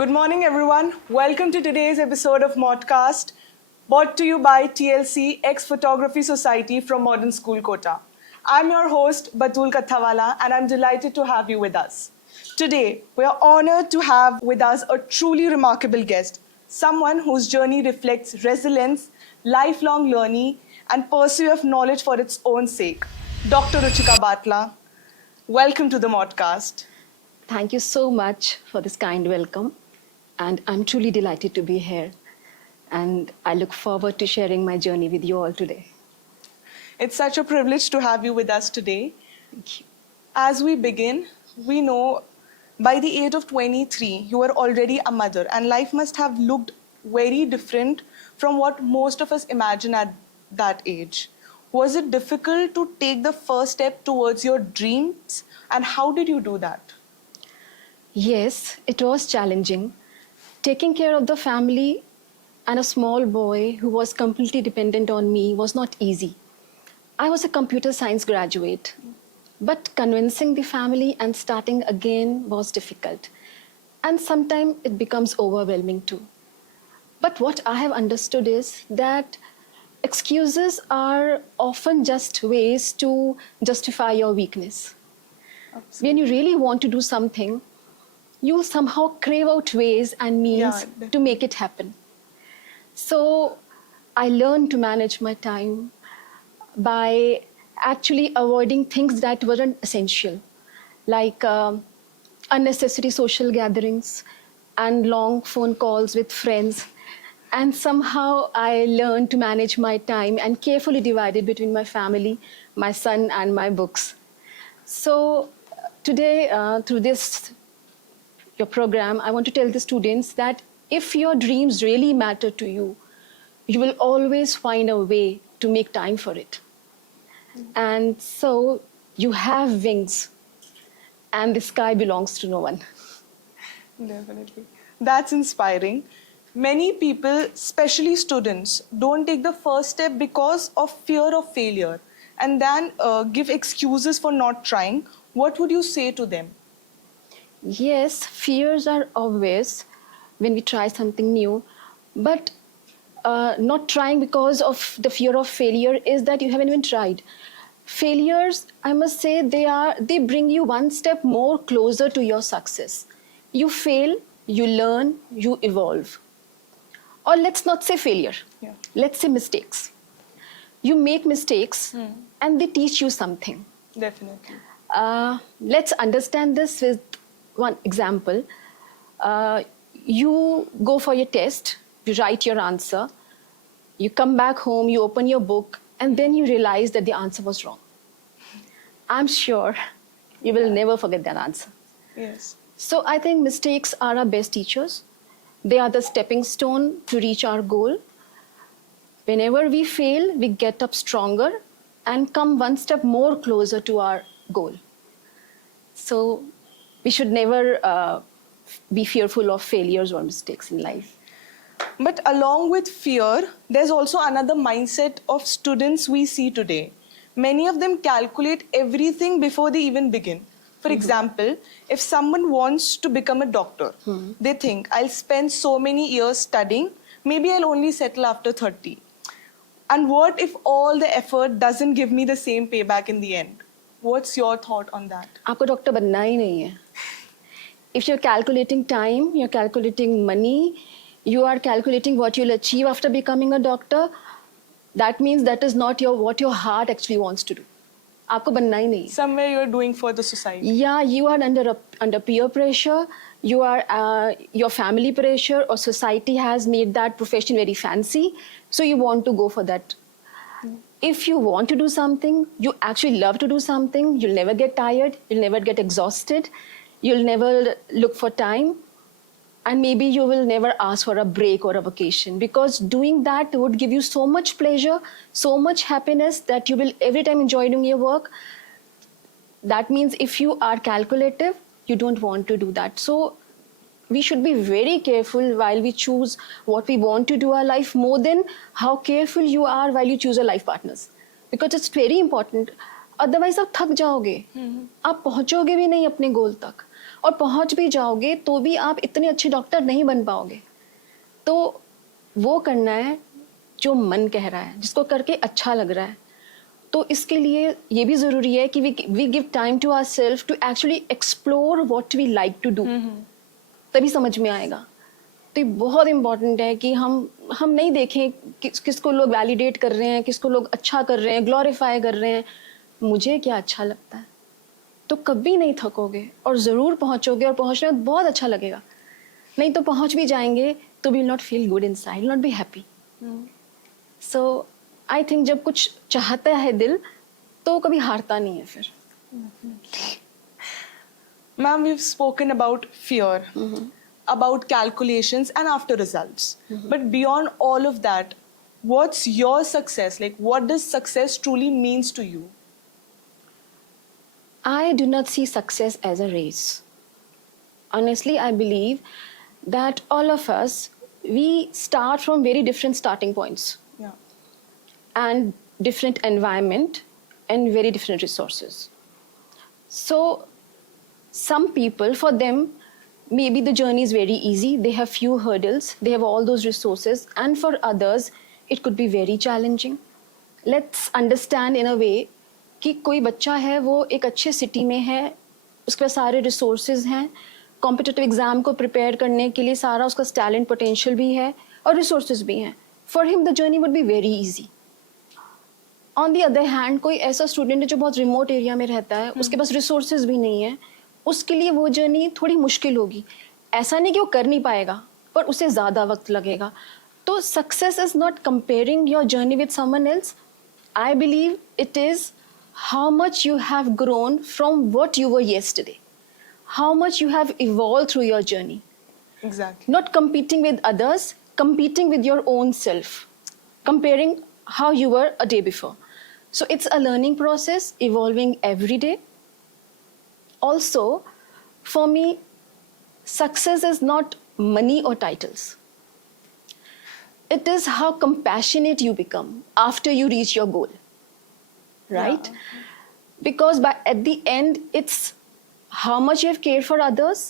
Good morning, everyone. Welcome to today's episode of Modcast, brought to you by TLC X Photography Society from Modern School Kota. I'm your host, Batul Kathawala, and I'm delighted to have you with us. Today, we are honored to have with us a truly remarkable guest, someone whose journey reflects resilience, lifelong learning, and pursuit of knowledge for its own sake. Dr. Ruchika Batla, welcome to the Modcast. Thank you so much for this kind welcome. And I'm truly delighted to be here. And I look forward to sharing my journey with you all today. It's such a privilege to have you with us today. Thank you. As we begin, we know by the age of 23, you are already a mother, and life must have looked very different from what most of us imagine at that age. Was it difficult to take the first step towards your dreams, and how did you do that? Yes, it was challenging. Taking care of the family and a small boy who was completely dependent on me was not easy. I was a computer science graduate, but convincing the family and starting again was difficult. And sometimes it becomes overwhelming too. But what I have understood is that excuses are often just ways to justify your weakness. When you really want to do something, you'll somehow crave out ways and means to make it happen. So I learned to manage my time by actually avoiding things that weren't essential, like unnecessary social gatherings and long phone calls with friends. And somehow I learned to manage my time and carefully divide it between my family, my son, and my books. So today, through your program, I want to tell the students that if your dreams really matter to you, you will always find a way to make time for it. And so you have wings, and the sky belongs to no one. Definitely. That's inspiring. Many people, especially students, don't take the first step because of fear of failure and then give excuses for not trying. What would you say to them? Yes, fears are obvious when we try something new, but not trying because of the fear of failure is that you haven't even tried. Failures, I must say, they bring you one step more closer to your success. You fail, you learn, you evolve. Or let's not say failure. Let's say mistakes. You make mistakes and they teach you something. Definitely. Let's understand this with one example. You go for your test, you write your answer, you come back home, you open your book, and then you realize that the answer was wrong. I'm sure you will never forget that answer. Yes. So I think mistakes are our best teachers. They are the stepping stone to reach our goal. Whenever we fail, we get up stronger and come one step more closer to our goal. So we should never be fearful of failures or mistakes in life. But along with fear, there's also another mindset of students we see today. Many of them calculate everything before they even begin. For example, if someone wants to become a doctor, they think, I'll spend so many years studying, maybe I'll only settle after 30. And what if all the effort doesn't give me the same payback in the end? What's your thought on that? आपको doctor बनना ही नहीं है. If you're calculating time, you're calculating money, you are calculating what you'll achieve after becoming a doctor, that means that is not what your heart actually wants to do. आपको बनना ही नहीं. Somewhere you're doing for the society. Yeah, you are under peer pressure, you are your family pressure or society has made that profession very fancy, so you want to go for that. If you want to do something, you actually love to do something, you'll never get tired, you'll never get exhausted, you'll never look for time, and maybe you will never ask for a break or a vacation, because doing that would give you so much pleasure, so much happiness that you will every time enjoy doing your work. That means if you are calculative, you don't want to do that. So we should be very careful while we choose what we want to do our life, more than how careful you are while you choose your life partners, because it's very important. Otherwise आप थक जाओगे, आप पहुंचोगे भी नहीं अपने गोल तक. और पहुंच भी जाओगे तो भी आप इतने अच्छे डॉक्टर नहीं बन पाओगे। तो वो करना है जो मन कह रहा है, जिसको करके अच्छा लग रहा है। तो इसके लिए ये भी ज़रूरी है कि we give time to our self to actually explore what we like to do, तभी समझ में आएगा। तो ये बहुत इम्पॉर्टेंट है कि हम नहीं देखें किसको लोग वैलिडेट कर रहे हैं, किसको लोग अच्छा कर रहे हैं, ग्लोरीफाई कर रहे हैं। मुझे क्या अच्छा लगता है, तो कभी नहीं थकोगे और ज़रूर पहुंचोगे, और पहुंचने में बहुत अच्छा लगेगा। नहीं तो पहुंच भी जाएंगे तो will not feel good inside, not be happy. So I think जब कुछ चाहता है दिल तो कभी हारता नहीं है फिर। Ma'am, we've spoken about fear, about calculations, and after results. But beyond all of that, what's your success? Like, what does success truly means to you? I do not see success as a race. Honestly, I believe that all of us, we start from very different starting points Yeah. and different environment and very different resources. So some people, for them, maybe the journey is very easy. They have few hurdles, they have all those resources. And for others, it could be very challenging. Let's understand in a way कि कोई बच्चा है, वो एक अच्छे city में है, उसके पास सारे रिसोर्सेज हैं, कॉम्पिटिटिव एग्जाम को प्रिपेयर करने के लिए सारा उसका टैलेंट पोटेंशियल भी है और रिसोर्सेज भी हैं। For him the journey would be very easy. On the other hand, कोई ऐसा स्टूडेंट है जो बहुत रिमोट एरिया में रहता है, उसके पास रिसोर्सेज भी नहीं है, उसके लिए वो जर्नी थोड़ी मुश्किल होगी। ऐसा नहीं कि वो कर नहीं पाएगा, पर उसे ज़्यादा वक्त लगेगा। तो success is not comparing your journey with someone else. I believe it is how much you have grown from what you were yesterday, how much you have evolved through your journey. Exactly. Not competing with others, competing with your own self, comparing how you were a day before. So it's a learning process, evolving every day. Also, for me, success is not money or titles. It is how compassionate you become after you reach your goal. Right? Yeah. Because at the end, it's how much you have cared for others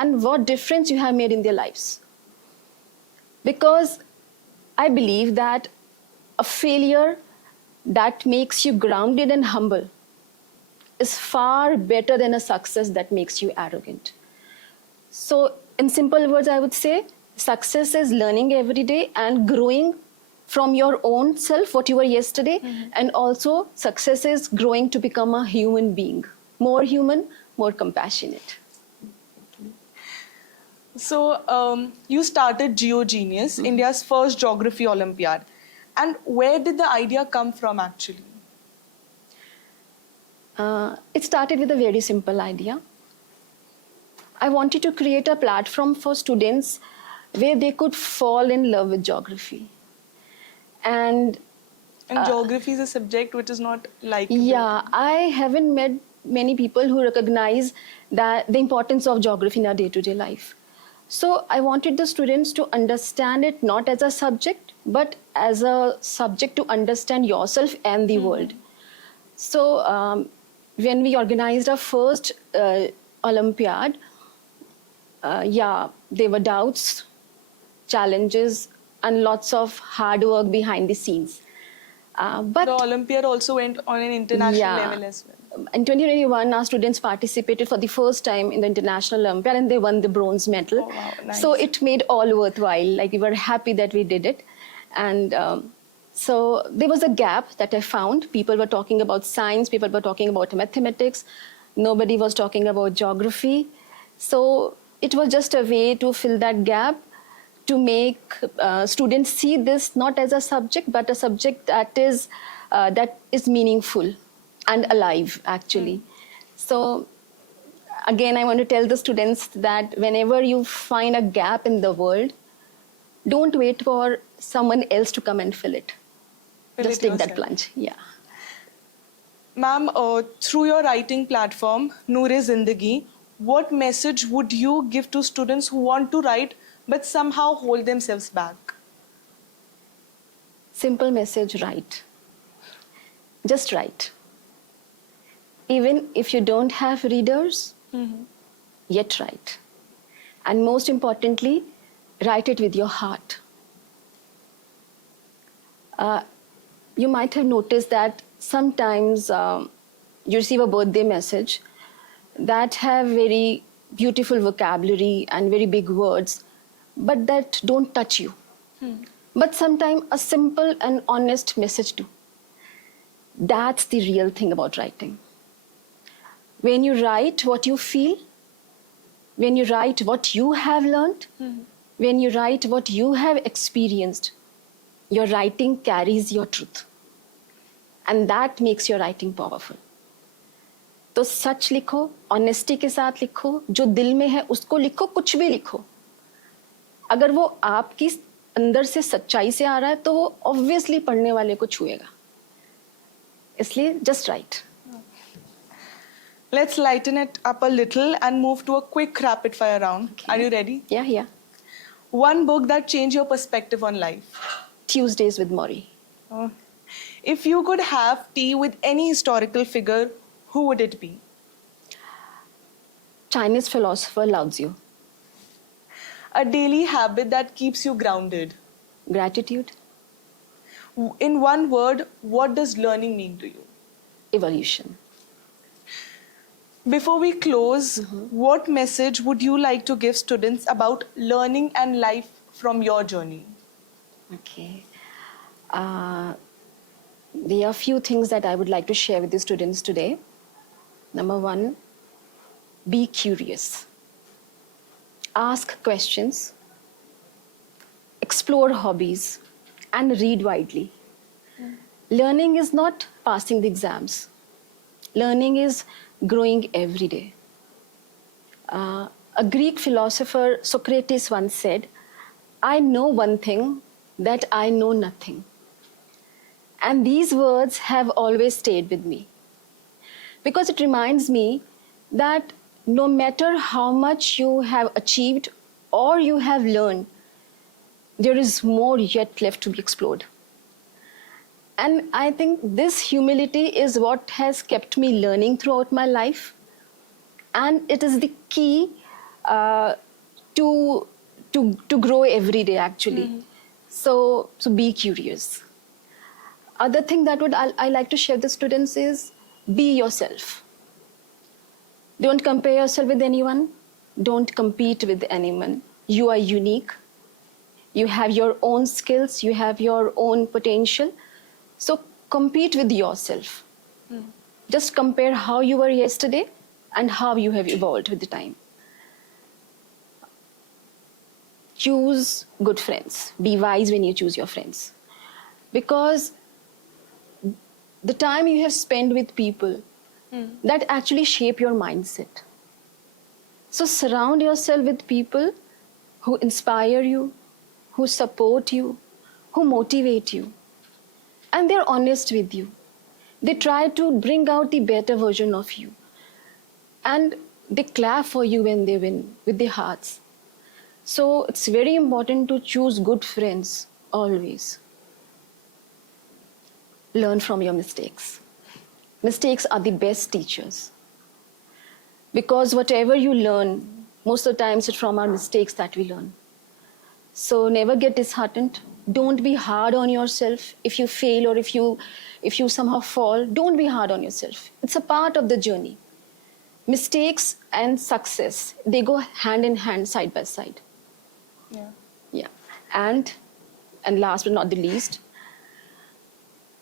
and what difference you have made in their lives. Because I believe that a failure that makes you grounded and humble is far better than a success that makes you arrogant. So in simple words, I would say success is learning every day and growing from your own self, what you were yesterday, and also success is growing to become a human being, more human, more compassionate. So, you started GeoGenius, India's first geography Olympiad. And where did the idea come from actually? It started with a very simple idea. I wanted to create a platform for students where they could fall in love with geography. And geography is a subject which is not like yeah, I haven't met many people who recognize that the importance of geography in our day-to-day life. So I wanted the students to understand it not as a subject, but as a subject to understand yourself and the world. So when we organized our first Olympiad, yeah, there were doubts, challenges, and lots of hard work behind the scenes. But the Olympiad also went on an international level as well. In 2021, our students participated for the first time in the International Olympiad and they won the bronze medal. Oh, wow, nice. So it made all worthwhile. Like, we were happy that we did it. And so there was a gap that I found. People were talking about science, people were talking about mathematics. Nobody was talking about geography. So it was just a way to fill that gap, to make students see this not as a subject, but a subject that is meaningful and alive, actually. So again, I want to tell the students that whenever you find a gap in the world, don't wait for someone else to come and fill it. Just take that plunge. Yeah. Ma'am, through your writing platform, Noor-e-Zindagi, what message would you give to students who want to write but somehow hold themselves back? Simple message: write. Just write. Even if you don't have readers, yet write. And most importantly, write it with your heart. You might have noticed that sometimes you receive a birthday message that have very beautiful vocabulary and very big words, but that don't touch you. But sometimes a simple and honest message too. That's the real thing about writing. When you write what you feel, when you write what you have learned, when you write what you have experienced, your writing carries your truth. And that makes your writing powerful. तो सच लिखो, honesty के साथ लिखो, जो दिल में है उसको लिखो, कुछ भी लिखो. अगर वो आपकी अंदर से सच्चाई से आ रहा है तो वो ऑब्वियसली पढ़ने वाले को छुएगा. इसलिए just right. Let's lighten it up a little and move to a quick rapid fire round. Okay. Are you ready? Yeah. One book that changed your perspective on life. Tuesdays with Maury. Oh. If you could have tea with any historical figure, who would it be? Chinese philosopher Lao Tzu. A daily habit that keeps you grounded. Gratitude. In one word, what does learning mean to you? Evolution. Before we close, what message would you like to give students about learning and life from your journey? Okay. There are a few things that I would like to share with the students today. Number one, be curious. Ask questions, explore hobbies, and read widely. Learning is not passing the exams. Learning is growing every day. A Greek philosopher, Socrates, once said, "I know one thing, that I know nothing." And these words have always stayed with me, because it reminds me that no matter how much you have achieved or you have learned, there is more yet left to be explored. And I think this humility is what has kept me learning throughout my life. And it is the key to grow every day, actually. So be curious. Other thing that I like to share with the students is be yourself. Don't compare yourself with anyone. Don't compete with anyone. You are unique. You have your own skills. You have your own potential. So compete with yourself. Just compare how you were yesterday and how you have evolved with the time. Choose good friends. Be wise when you choose your friends. Because the time you have spent with people, that actually shape your mindset. So surround yourself with people who inspire you, who support you, who motivate you. And they're honest with you. They try to bring out the better version of you. And they clap for you when they win with their hearts. So it's very important to choose good friends always. Learn from your mistakes. Mistakes are the best teachers. Because whatever you learn, most of the times it's from our mistakes that we learn. So never get disheartened. Don't be hard on yourself if you fail or if you somehow fall. Don't be hard on yourself. It's a part of the journey. Mistakes and success, they go hand in hand, side by side. Yeah. And last but not the least,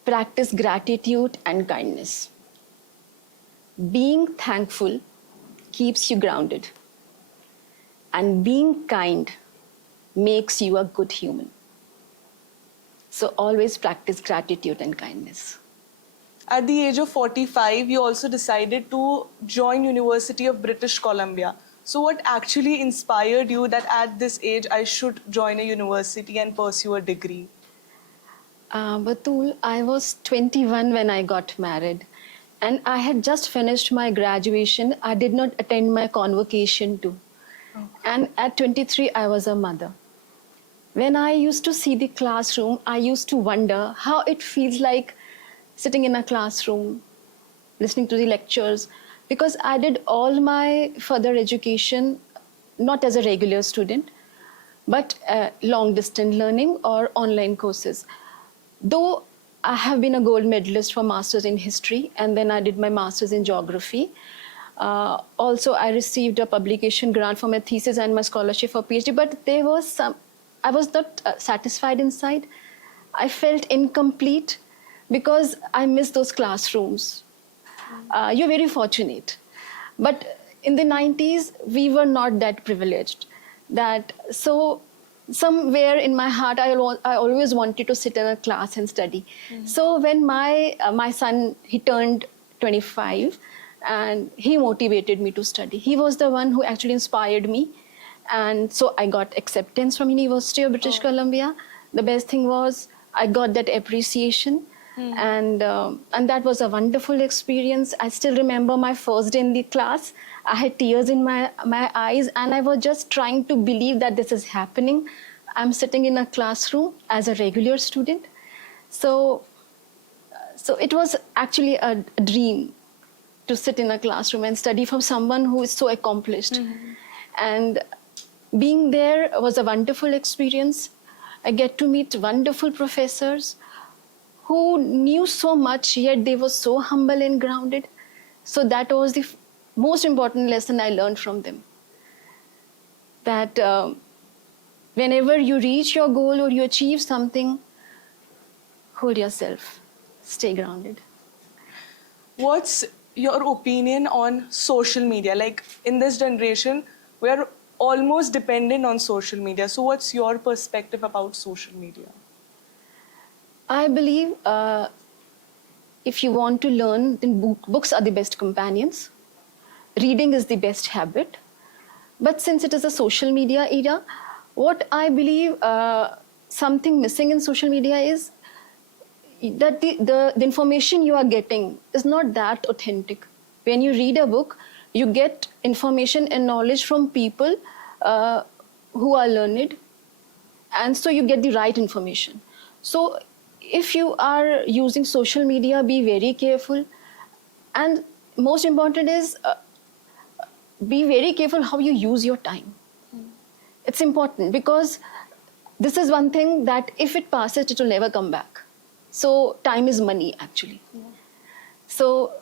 practice gratitude and kindness. Being thankful keeps you grounded. And being kind makes you a good human. So always practice gratitude and kindness. At the age of 45, you also decided to join University of British Columbia. So what actually inspired you that at this age I should join a university and pursue a degree? Batul, I was 21 when I got married. And I had just finished my graduation. I did not attend my convocation too. Okay. And at 23, I was a mother. When I used to see the classroom, I used to wonder how it feels like sitting in a classroom, listening to the lectures, because I did all my further education not as a regular student, but long distance learning or online courses. Though I have been a gold medalist for masters in history, and then I did my masters in geography. Also, I received a publication grant for my thesis and my scholarship for PhD, but there was I was not satisfied inside. I felt incomplete because I missed those classrooms. You're very fortunate. But in the 90s, we were not that privileged. So somewhere in my heart, I always wanted to sit in a class and study. So when my son, he turned 25, and he motivated me to study. He was the one who actually inspired me. And so I got acceptance from University of British Columbia. The best thing was I got that appreciation. And that was a wonderful experience. I still remember my first day in the class. I had tears in my eyes, and I was just trying to believe that this is happening. I'm sitting in a classroom as a regular student. So it was actually a dream to sit in a classroom and study from someone who is so accomplished. And being there was a wonderful experience. I get to meet wonderful professors who knew so much, yet they were so humble and grounded. So that was the most important lesson I learned from them. That whenever you reach your goal or you achieve something, hold yourself, stay grounded. What's your opinion on social media? Like in this generation, we're almost dependent on social media. So what's your perspective about social media? I believe if you want to learn, then books are the best companions. Reading is the best habit. But since it is a social media era, what I believe something missing in social media is that the information you are getting is not that authentic. When you read a book, you get information and knowledge from people who are learned, and so you get the right information. So if you are using social media, be very careful. And most important is be very careful how you use your time. It's important because this is one thing that if it passes, it will never come back. So time is money, actually. So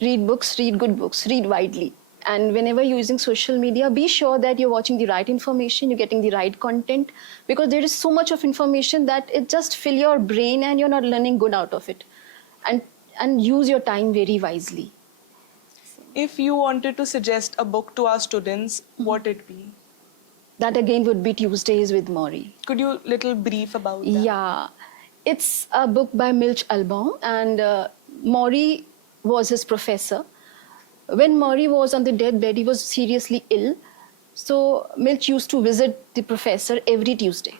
read books, read good books, read widely. And whenever you're using social media, be sure that you're watching the right information, you're getting the right content, because there is so much of information that it just fill your brain and you're not learning good out of it. And use your time very wisely. If you wanted to suggest a book to our students, what it be? That again would be Tuesdays with Maury. Could you little brief about that? Yeah, it's a book by Milch Albaum, and Maury was his professor. When Maury was on the deathbed, he was seriously ill. So Milch used to visit the professor every Tuesday.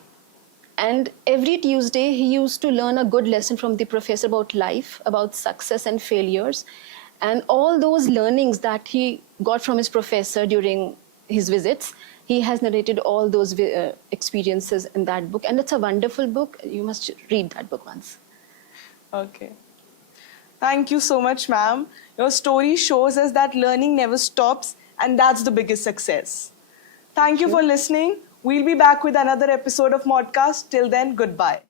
And every Tuesday, he used to learn a good lesson from the professor about life, about success and failures. And all those learnings that he got from his professor during his visits, he has narrated all those experiences in that book. And it's a wonderful book. You must read that book once. Okay. Thank you so much, ma'am. Your story shows us that learning never stops, and that's the biggest success. Thank you for listening. We'll be back with another episode of Modcast. Till then, goodbye.